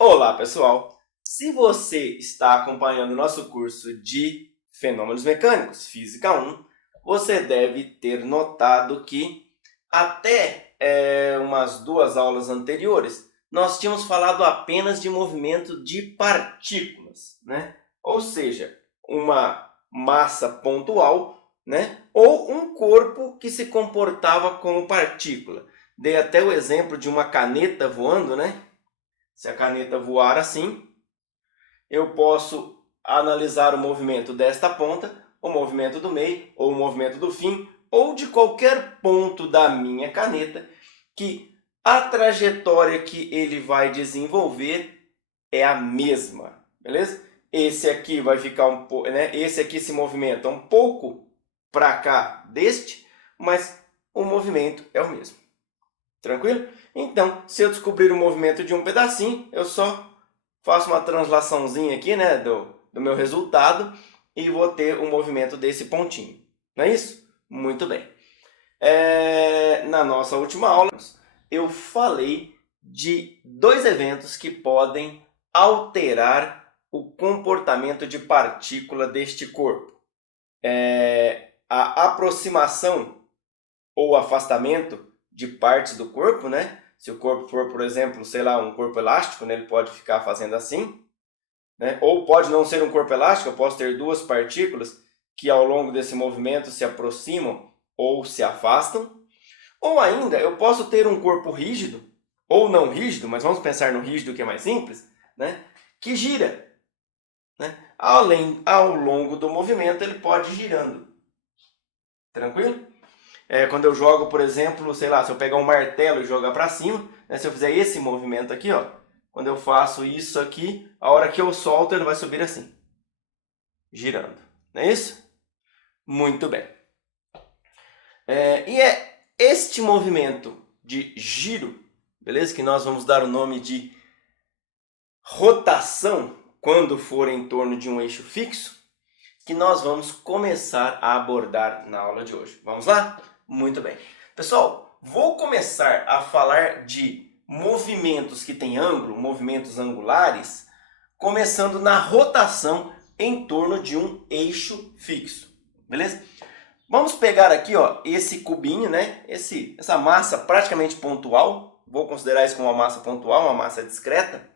Olá, pessoal! Se você está acompanhando o nosso curso de Fenômenos Mecânicos, Física 1, você deve ter notado que até umas 2 aulas anteriores, nós tínhamos falado apenas de movimento de partículas, né? Ou seja, uma massa pontual, né? Ou um corpo que se comportava como partícula. Dei até o exemplo de uma caneta voando, né? Se a caneta voar assim, eu posso analisar o movimento desta ponta, o movimento do meio, ou o movimento do fim, ou de qualquer ponto da minha caneta, que a trajetória que ele vai desenvolver é a mesma, beleza? Esse aqui vai ficar um pouco, né? Esse aqui se movimenta um pouco para cá deste, mas o movimento é o mesmo. Tranquilo? Então, se eu descobrir o movimento de um pedacinho, eu só faço uma translaçãozinha aqui, né, do meu resultado e vou ter o movimento desse pontinho. Não é isso? Muito bem. Na nossa última aula, eu falei de dois eventos que podem alterar o comportamento de partícula deste corpo. A aproximação ou afastamento de partes do corpo, né? Se o corpo for, por exemplo, sei lá, um corpo elástico, né, ele pode ficar fazendo assim, né? Ou pode não ser um corpo elástico, eu posso ter duas partículas que ao longo desse movimento se aproximam ou se afastam. Ou ainda, eu posso ter um corpo rígido, ou não rígido, mas vamos pensar no rígido que é mais simples, né? Que gira, né? Ao longo do movimento ele pode ir girando. Tranquilo? Quando eu jogo, por exemplo, sei lá, se eu pegar um martelo e jogar para cima, né, se eu fizer esse movimento aqui, ó, quando eu faço isso aqui, a hora que eu solto ele vai subir assim, girando. Não é isso? Muito bem. E é este movimento de giro, beleza? Que nós vamos dar o nome de rotação quando for em torno de um eixo fixo, que nós vamos começar a abordar na aula de hoje. Vamos lá? Muito bem. Pessoal, vou começar a falar de movimentos que têm ângulo, movimentos angulares, começando na rotação em torno de um eixo fixo. Beleza? Vamos pegar aqui, ó, esse cubinho, né? Essa massa praticamente pontual, vou considerar isso como uma massa pontual, uma massa discreta,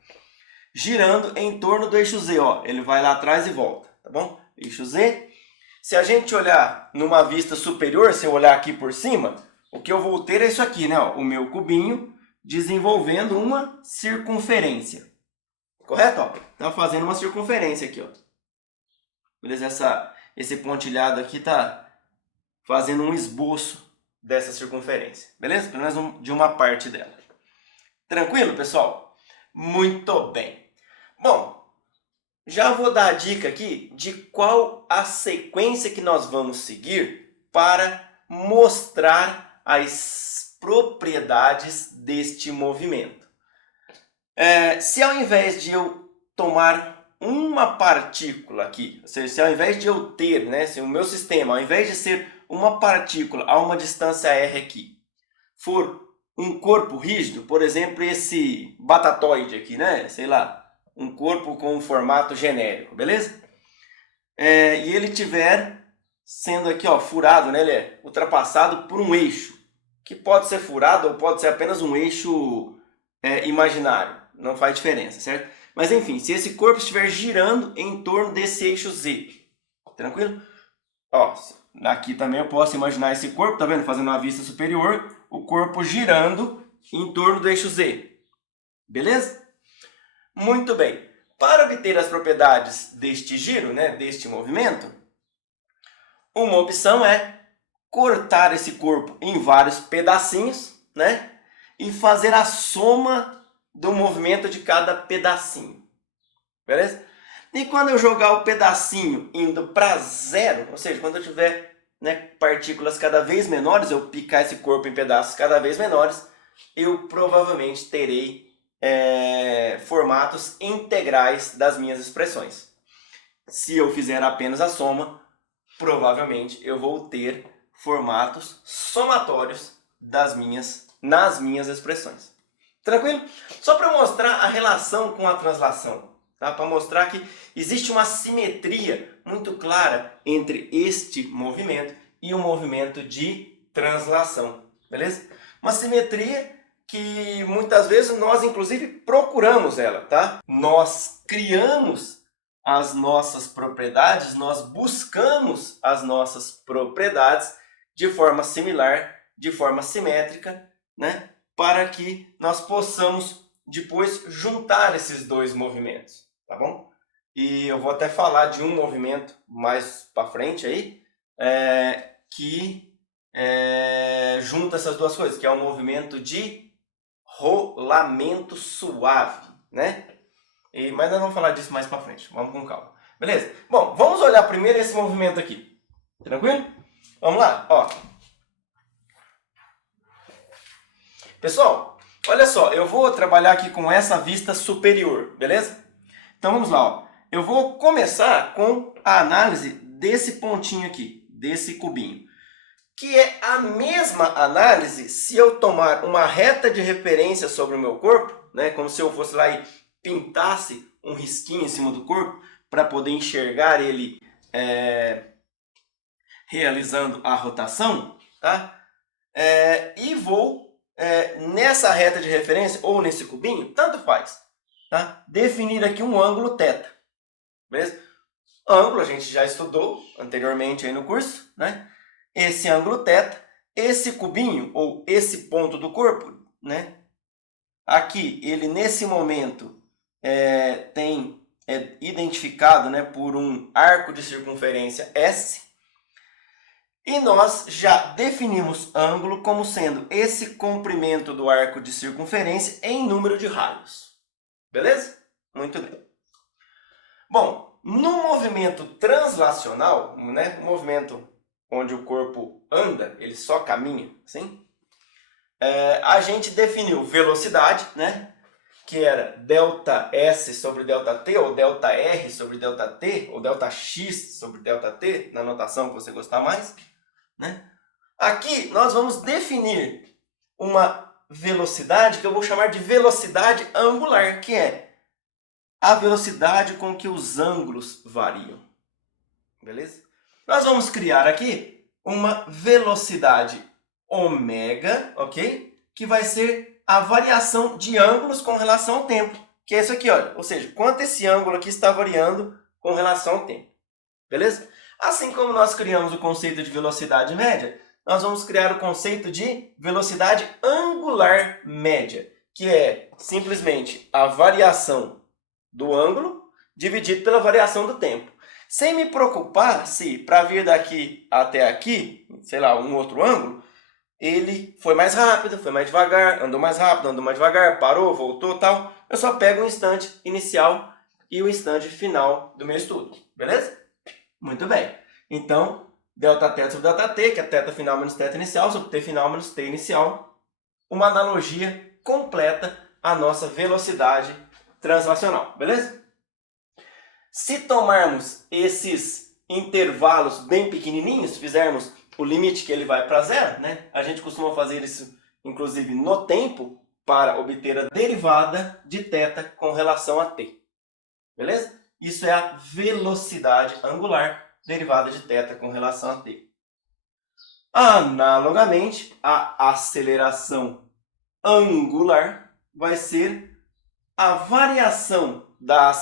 girando em torno do eixo Z, ó. Ele vai lá atrás e volta, tá bom? Eixo Z. Se a gente olhar numa vista superior, se eu olhar aqui por cima, o que eu vou ter é isso aqui, né? Ó, o meu cubinho desenvolvendo uma circunferência. Correto? Ó, tá fazendo uma circunferência aqui, ó. Beleza? Esse pontilhado aqui tá fazendo um esboço dessa circunferência. Beleza? Pelo menos de uma parte dela. Tranquilo, pessoal? Muito bem. Bom, já vou dar a dica aqui de qual a sequência que nós vamos seguir para mostrar as propriedades deste movimento. Se ao invés de eu tomar uma partícula aqui, ou seja, se ao invés de eu ter, né, se o meu sistema, ao invés de ser uma partícula a uma distância r aqui, for um corpo rígido, por exemplo, esse batatoide aqui, né, sei lá, um corpo com um formato genérico, beleza? E ele tiver sendo aqui, ó, furado, né? Ele é ultrapassado por um eixo, que pode ser furado ou pode ser apenas um eixo imaginário, não faz diferença, certo? Mas enfim, se esse corpo estiver girando em torno desse eixo Z, tranquilo? Ó, aqui também eu posso imaginar esse corpo, tá vendo? Fazendo uma vista superior, o corpo girando em torno do eixo Z, beleza? Muito bem. Para obter as propriedades deste giro, né, deste movimento, uma opção é cortar esse corpo em vários pedacinhos, né, e fazer a soma do movimento de cada pedacinho. Beleza? E quando eu jogar o pedacinho indo para zero, ou seja, quando eu tiver, né, partículas cada vez menores, eu picar esse corpo em pedaços cada vez menores, eu provavelmente terei formatos integrais das minhas expressões. Se eu fizer apenas a soma, provavelmente eu vou ter formatos somatórios nas minhas expressões. Tranquilo? Só para mostrar a relação com a translação, tá? Para mostrar que existe uma simetria muito clara entre este movimento e o movimento de translação, beleza? Uma simetria que muitas vezes nós inclusive procuramos ela, tá? Nós criamos as nossas propriedades, nós buscamos as nossas propriedades de forma similar, de forma simétrica, né? Para que nós possamos depois juntar esses dois movimentos, tá bom? E eu vou até falar de um movimento mais para frente aí, que junta essas duas coisas, que é o movimento de rolamento suave, né? Mas nós vamos falar disso mais para frente, vamos com calma. Beleza? Bom, vamos olhar primeiro esse movimento aqui, tranquilo? Vamos lá, ó. Pessoal, olha só, eu vou trabalhar aqui com essa vista superior, beleza? Então vamos lá, ó. Eu vou começar com a análise desse pontinho aqui, desse cubinho, que é a mesma análise se eu tomar uma reta de referência sobre o meu corpo, né, como se eu fosse lá e pintasse um risquinho em cima do corpo para poder enxergar ele realizando a rotação, tá? E vou nessa reta de referência ou nesse cubinho, tanto faz, tá? Definir aqui um ângulo θ, beleza? Ângulo a gente já estudou anteriormente aí no curso, né? Esse ângulo θ, esse cubinho ou esse ponto do corpo, né? Aqui ele nesse momento tem identificado, né, por um arco de circunferência S. E nós já definimos ângulo como sendo esse comprimento do arco de circunferência em número de raios. Beleza? Muito bem. Bom, no movimento translacional, né, um movimento onde o corpo anda, ele só caminha, assim, a gente definiu velocidade, né, que era ΔS sobre ΔT, ou ΔR sobre ΔT, ou ΔX sobre ΔT, na notação que você gostar mais, né? Aqui nós vamos definir uma velocidade que eu vou chamar de velocidade angular, que é a velocidade com que os ângulos variam. Beleza? Nós vamos criar aqui uma velocidade ômega, ok? Que vai ser a variação de ângulos com relação ao tempo, que é isso aqui, olha. Ou seja, quanto esse ângulo aqui está variando com relação ao tempo. Beleza? Assim como nós criamos o conceito de velocidade média, nós vamos criar o conceito de velocidade angular média, que é simplesmente a variação do ângulo dividido pela variação do tempo. Sem me preocupar se para vir daqui até aqui, sei lá, um outro ângulo, ele foi mais rápido, foi mais devagar, andou mais rápido, andou mais devagar, parou, voltou, tal. Eu só pego o instante inicial e o instante final do meu estudo, beleza? Muito bem. Então, ΔT sobre ΔT, que é θ final menos θ inicial, sobre t final menos t inicial. Uma analogia completa à nossa velocidade translacional, beleza? Se tomarmos esses intervalos bem pequenininhos, fizermos o limite que ele vai para zero, né? A gente costuma fazer isso, inclusive, no tempo, para obter a derivada de θ com relação a t. Beleza? Isso é a velocidade angular derivada de θ com relação a t. Analogamente, a aceleração angular vai ser a variação da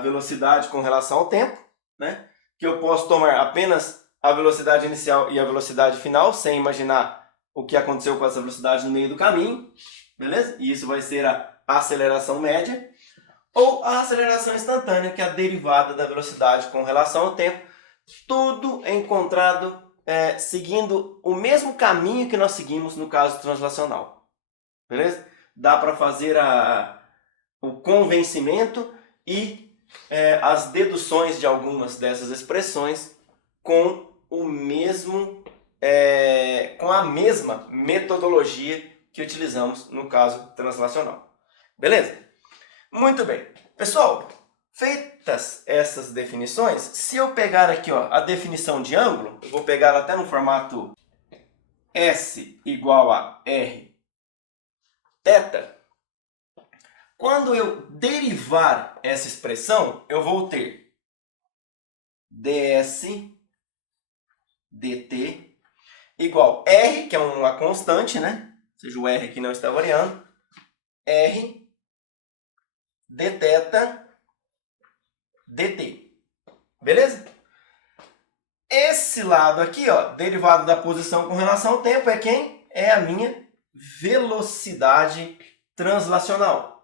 velocidade com relação ao tempo, né? Que eu posso tomar apenas a velocidade inicial e a velocidade final, sem imaginar o que aconteceu com essa velocidade no meio do caminho, beleza? E isso vai ser a aceleração média, ou a aceleração instantânea, que é a derivada da velocidade com relação ao tempo, tudo encontrado seguindo o mesmo caminho que nós seguimos no caso translacional, beleza? Dá para fazer o convencimento e as deduções de algumas dessas expressões com com a mesma metodologia que utilizamos no caso translacional. Beleza? Muito bem. Pessoal, feitas essas definições, se eu pegar aqui, ó, a definição de ângulo, eu vou pegar até no formato S igual a R θ, Quando eu derivar essa expressão, eu vou ter ds dt igual r, que é uma constante, né? Ou seja, o r aqui não está variando, r dθ dt. Beleza? Esse lado aqui, ó, derivado da posição com relação ao tempo, é quem? É a minha velocidade translacional.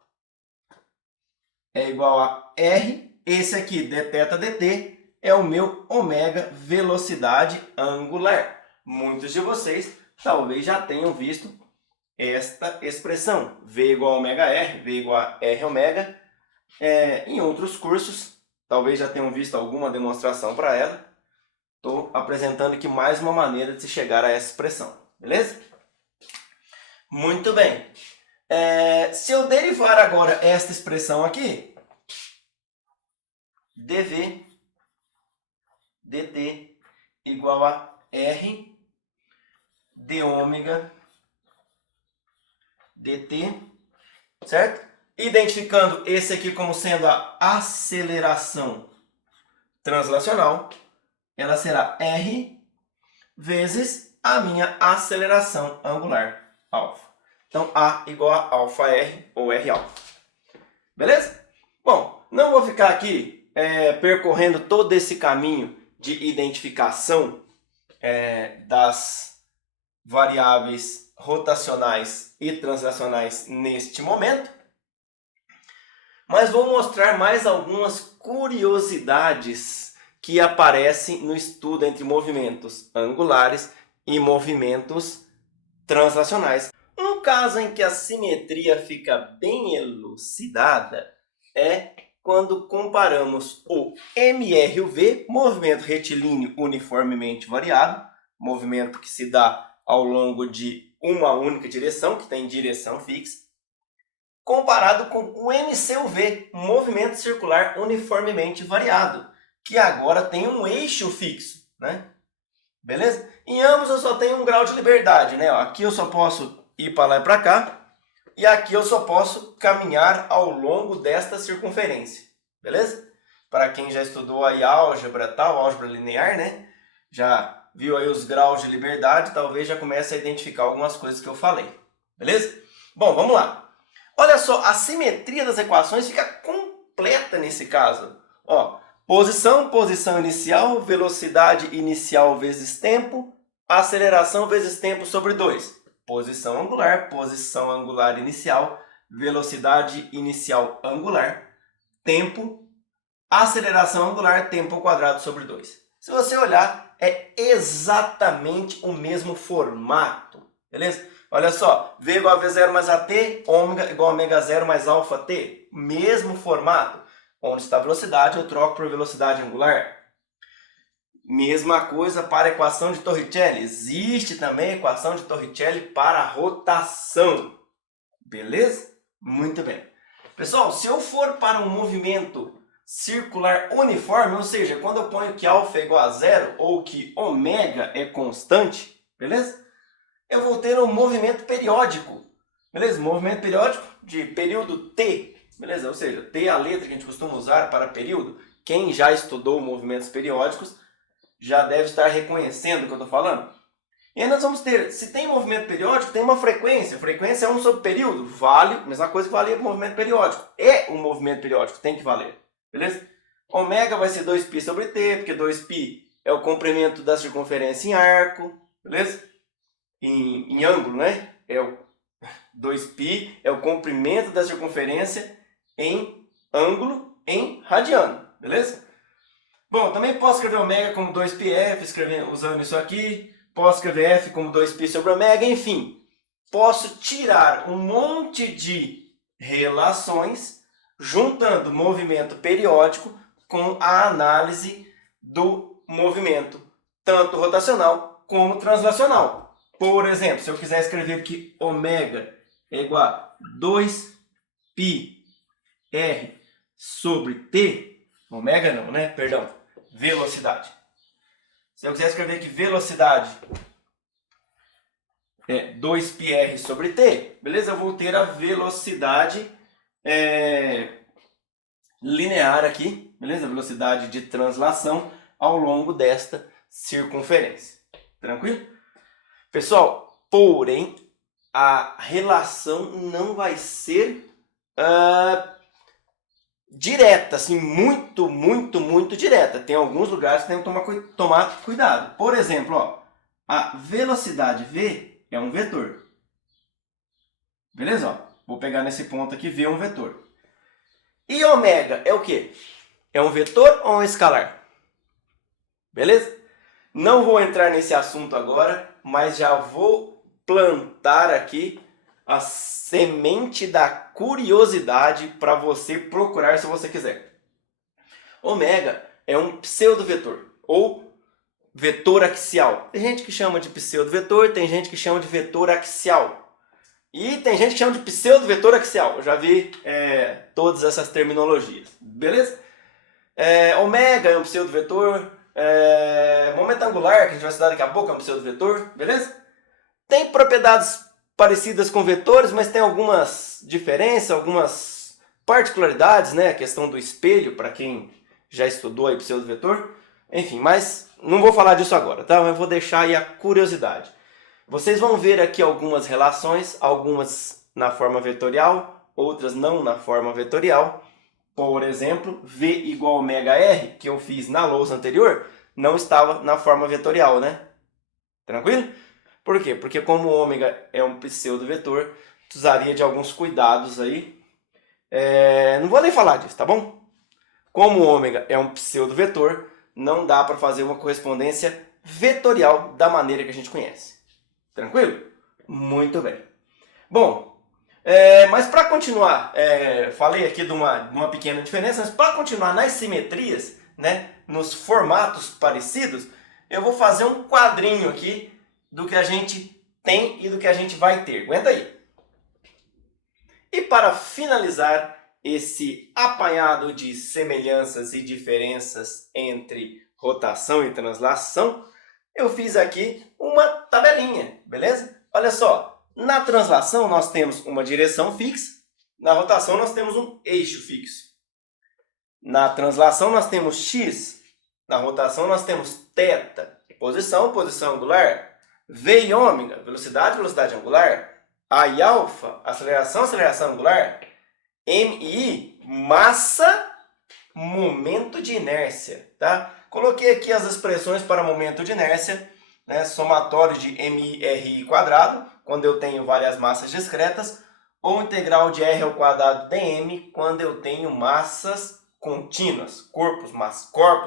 É igual a R, esse aqui, dθ dt, é o meu ômega velocidade angular. Muitos de vocês talvez já tenham visto esta expressão, V igual a ômega R, V igual a R ômega, em outros cursos, talvez já tenham visto alguma demonstração para ela. Estou apresentando aqui mais uma maneira de se chegar a essa expressão, beleza? Muito bem. Se eu derivar agora esta expressão aqui, dv dt igual a r d ômega dt, certo? Identificando esse aqui como sendo a aceleração translacional, ela será r vezes a minha aceleração angular, alfa. Então, A igual a alfa R ou R alfa. Beleza? Bom, não vou ficar aqui percorrendo todo esse caminho de identificação das variáveis rotacionais e translacionais neste momento, mas vou mostrar mais algumas curiosidades que aparecem no estudo entre movimentos angulares e movimentos translacionais. Um caso em que a simetria fica bem elucidada é quando comparamos o MR e o V, movimento retilíneo uniformemente variado, movimento que se dá ao longo de uma única direção, que tem direção fixa, comparado com o MC e o V, movimento circular uniformemente variado, que agora tem um eixo fixo, né? Beleza? Em ambos eu só tenho um grau de liberdade, né? Aqui eu só posso ir para lá e para cá, e aqui eu só posso caminhar ao longo desta circunferência, beleza? Para quem já estudou aí álgebra tal, álgebra linear, né? Já viu aí os graus de liberdade, talvez já comece a identificar algumas coisas que eu falei, beleza? Bom, vamos lá. Olha só, a simetria das equações fica completa nesse caso. Ó, posição, posição inicial, velocidade inicial vezes tempo, aceleração vezes tempo sobre 2. Posição angular inicial, velocidade inicial angular, tempo, aceleração angular, tempo ao quadrado sobre 2. Se você olhar, é exatamente o mesmo formato, beleza? Olha só, V igual a V0 mais AT, ômega igual a ômega 0 mais alfa T. Mesmo formato. Onde está a velocidade, eu troco por velocidade angular. Mesma coisa para a equação de Torricelli. Existe também a equação de Torricelli para a rotação. Beleza? Muito bem. Pessoal, se eu for para um movimento circular uniforme, ou seja, quando eu ponho que alfa é igual a 0 ou que ômega é constante, beleza? Eu vou ter um movimento periódico, beleza? Movimento periódico de período T, beleza? Ou seja, T é a letra que a gente costuma usar para período. Quem já estudou movimentos periódicos já deve estar reconhecendo o que eu estou falando. E aí nós vamos ter, se tem movimento periódico, tem uma frequência. Frequência é 1 sobre período, vale, mesma coisa que valia para o movimento periódico. É um movimento periódico, tem que valer, beleza? Ômega vai ser 2π sobre t, porque 2π é o comprimento da circunferência em arco, beleza? Em ângulo, né? 2π é o comprimento da circunferência em ângulo em radiano, beleza? Bom, também posso escrever ômega como 2πf, usando isso aqui. Posso escrever f como 2π sobre ômega, enfim. Posso tirar um monte de relações juntando movimento periódico com a análise do movimento, tanto rotacional como translacional. Por exemplo, se eu quiser escrever que ômega é igual a 2πr sobre t, ômega não, né? Perdão, velocidade. Se eu quiser escrever que velocidade é 2πr sobre t, beleza? Eu vou ter a velocidade linear aqui, beleza? Velocidade de translação ao longo desta circunferência. Tranquilo? Pessoal, porém, a relação não vai ser direta, assim, muito direta. Tem alguns lugares que tem que tomar cuidado. Por exemplo, ó, a velocidade v é um vetor. Beleza? Ó, vou pegar nesse ponto aqui, v é um vetor. E ômega é o quê? É um vetor ou um escalar? Beleza? Não vou entrar nesse assunto agora, mas já vou plantar aqui a semente da curiosidade para você procurar se você quiser. Ômega é um pseudo-vetor ou vetor axial. Tem gente que chama de pseudo-vetor, tem gente que chama de vetor axial. E tem gente que chama de pseudo-vetor axial. Eu já vi todas essas terminologias. Beleza? Ômega é um pseudo-vetor. Momento angular, que a gente vai estudar daqui a pouco, é um pseudo-vetor. Beleza? Tem propriedades parecidas com vetores, mas tem algumas diferenças, algumas particularidades, né? A questão do espelho, para quem já estudou aí pseudo-vetor. Enfim, mas não vou falar disso agora, tá? Mas vou deixar aí a curiosidade. Vocês vão ver aqui algumas relações, algumas na forma vetorial, outras não na forma vetorial. Por exemplo, V igual a ômega R, que eu fiz na louça anterior, não estava na forma vetorial, né? Tranquilo? Por quê? Porque como o ômega é um pseudo-vetor, precisaria de alguns cuidados aí. Não vou nem falar disso, tá bom? Como o ômega é um pseudo-vetor, não dá para fazer uma correspondência vetorial da maneira que a gente conhece. Tranquilo? Muito bem. Bom, mas para continuar, falei aqui de uma pequena diferença, mas para continuar nas simetrias, né, nos formatos parecidos, eu vou fazer um quadrinho aqui do que a gente tem e do que a gente vai ter. Aguenta aí. E para finalizar esse apanhado de semelhanças e diferenças entre rotação e translação, eu fiz aqui uma tabelinha, beleza? Olha só, na translação nós temos uma direção fixa, na rotação nós temos um eixo fixo. Na translação nós temos x, na rotação nós temos θ, posição, posição angular, v e ômega, velocidade, velocidade angular, a e alfa, aceleração, aceleração angular, m e i, massa, momento de inércia, tá? Coloquei aqui as expressões para momento de inércia, né? Somatório de MI/RI quadrado, quando eu tenho várias massas discretas, ou integral de R ao quadrado dm, quando eu tenho massas contínuas, corpos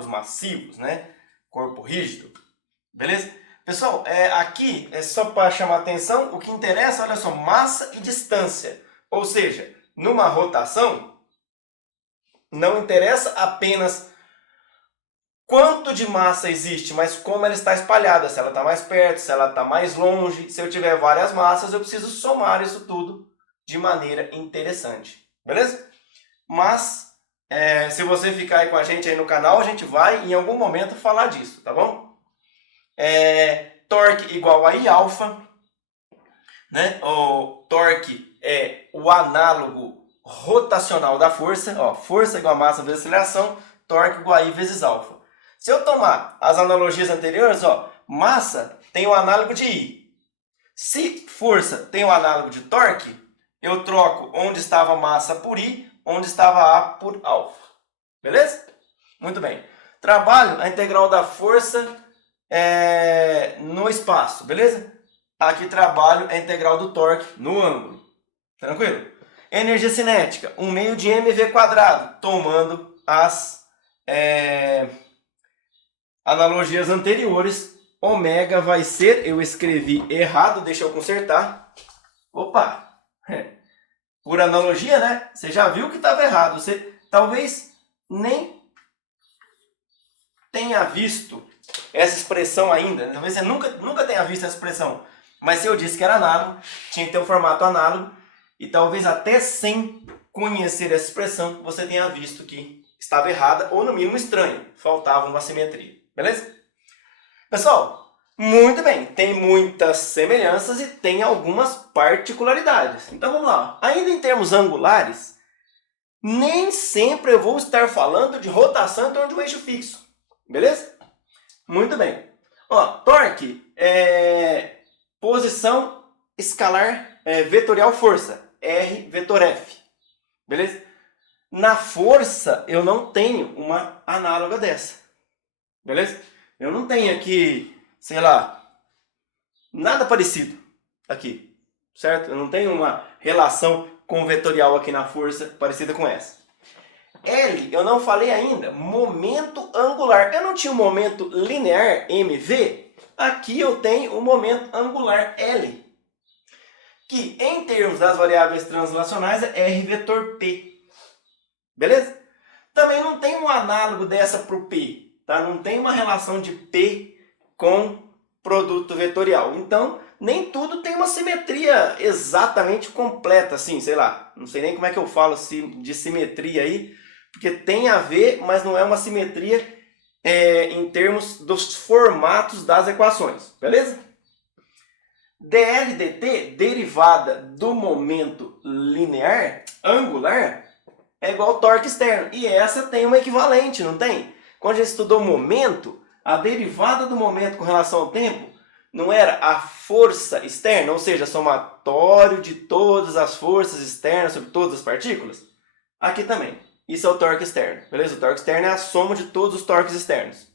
massivos, né? Corpo rígido, beleza? Pessoal, aqui é só para chamar atenção, o que interessa, olha só, massa e distância. Ou seja, numa rotação, não interessa apenas quanto de massa existe, mas como ela está espalhada, se ela está mais perto, se ela está mais longe. Se eu tiver várias massas, eu preciso somar isso tudo de maneira interessante, beleza? Mas, se você ficar aí com a gente aí no canal, a gente vai em algum momento falar disso, tá bom? Torque igual a I alfa, né? O torque é o análogo rotacional da força, ó, força igual a massa vezes aceleração, torque igual a I vezes alfa. Se eu tomar as analogias anteriores, ó, massa tem o análogo de I. Se força tem o análogo de torque, eu troco onde estava massa por I, onde estava A por alfa. Beleza? Muito bem. Trabalho a integral da força no espaço, beleza? Aqui trabalho a integral do torque no ângulo. Tranquilo? Energia cinética, 1/2 de mv quadrado, tomando as analogias anteriores. Ômega vai ser, eu escrevi errado, deixa eu consertar. Opa! Por analogia, né? Você já viu que estava errado. Você talvez nem tenha visto essa expressão ainda. Talvez você nunca tenha visto essa expressão. Mas se eu disse que era análogo, tinha que ter um formato análogo. E talvez até sem conhecer essa expressão, você tenha visto que estava errada, ou no mínimo estranho. Faltava uma simetria. Beleza? Pessoal, muito bem. Tem muitas semelhanças e tem algumas particularidades. Então vamos lá. Ainda em termos angulares, nem sempre eu vou estar falando de rotação em torno de um eixo fixo. Beleza? Muito bem. Ó, torque é posição escalar vetorial força, R vetor F. Beleza? Na força, eu não tenho uma análoga dessa. Beleza? Eu não tenho aqui, sei lá, nada parecido aqui. Certo? Eu não tenho uma relação com vetorial aqui na força parecida com essa. L, eu não falei ainda, momento angular. Eu não tinha um momento linear, mv? Aqui eu tenho o momento angular, L. Que, em termos das variáveis translacionais, é R vetor P. Beleza? Também não tem um análogo dessa para o P. Tá? Não tem uma relação de P com produto vetorial. Então, nem tudo tem uma simetria exatamente completa, assim, sei lá. Não sei nem como é que eu falo de simetria aí, porque tem a ver, mas não é uma simetria em termos dos formatos das equações, beleza? dl dt, derivada do momento linear, angular, é igual ao torque externo. E essa tem uma equivalente, não tem? Quando a gente estudou momento, a derivada do momento com relação ao tempo não era a força externa, ou seja, somatório de todas as forças externas sobre todas as partículas? Aqui também. Isso é o torque externo, beleza? O torque externo é a soma de todos os torques externos,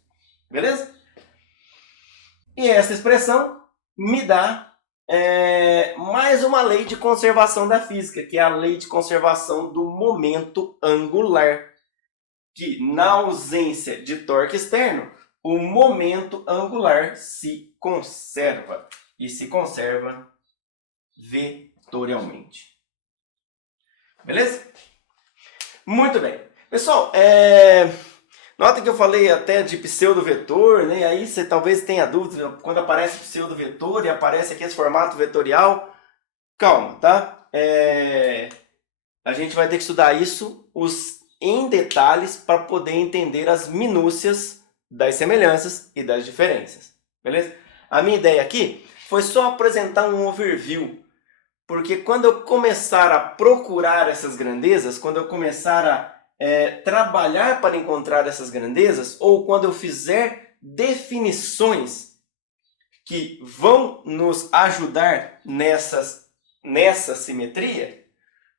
beleza? E essa expressão me dá mais uma lei de conservação da física, que é a lei de conservação do momento angular. Que, na ausência de torque externo, o momento angular se conserva. E se conserva vetorialmente. Beleza? Muito bem. Pessoal, nota que eu falei até de pseudo-vetor, né? Aí você talvez tenha dúvida quando aparece pseudo-vetor e aparece aqui esse formato vetorial. Calma, tá? A gente vai ter que estudar isso em detalhes para poder entender as minúcias das semelhanças e das diferenças. Beleza? A minha ideia aqui foi só apresentar um overview. Porque quando eu começar a procurar essas grandezas, quando eu começar a trabalhar para encontrar essas grandezas, ou quando eu fizer definições que vão nos ajudar nessa simetria,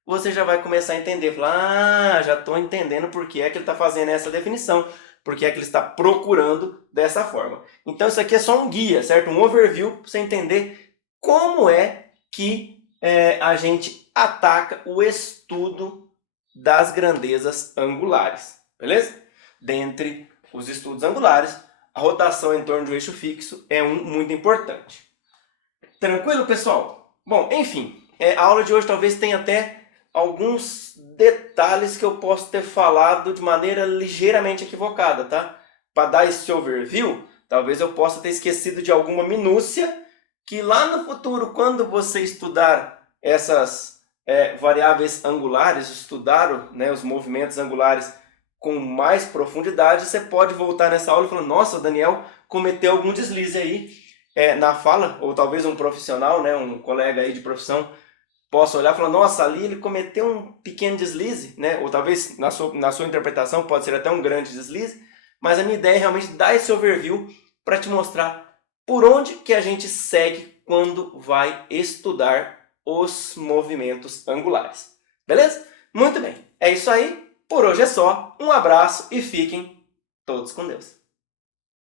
você já vai começar a entender. Falar, já estou entendendo por que é que ele está fazendo essa definição, por que é que ele está procurando dessa forma. Então isso aqui é só um guia, certo? Um overview para você entender como é que a gente ataca o estudo das grandezas angulares, beleza? Dentre os estudos angulares, a rotação em torno de um eixo fixo é um muito importante. Tranquilo, pessoal? Bom, enfim, a aula de hoje talvez tenha até alguns detalhes que eu posso ter falado de maneira ligeiramente equivocada, tá? Para dar esse overview, talvez eu possa ter esquecido de alguma minúcia que lá no futuro, quando você estudar essas variáveis angulares, estudar os movimentos angulares com mais profundidade, você pode voltar nessa aula e falar, nossa, o Daniel cometeu algum deslize aí na fala, ou talvez um profissional, um colega aí de profissão, possa olhar e falar, nossa, ali ele cometeu um pequeno deslize, ou talvez na sua interpretação pode ser até um grande deslize, mas a minha ideia é realmente dar esse overview para te mostrar por onde que a gente segue quando vai estudar os movimentos angulares. Beleza? Muito bem. É isso aí. Por hoje é só. Um abraço e fiquem todos com Deus.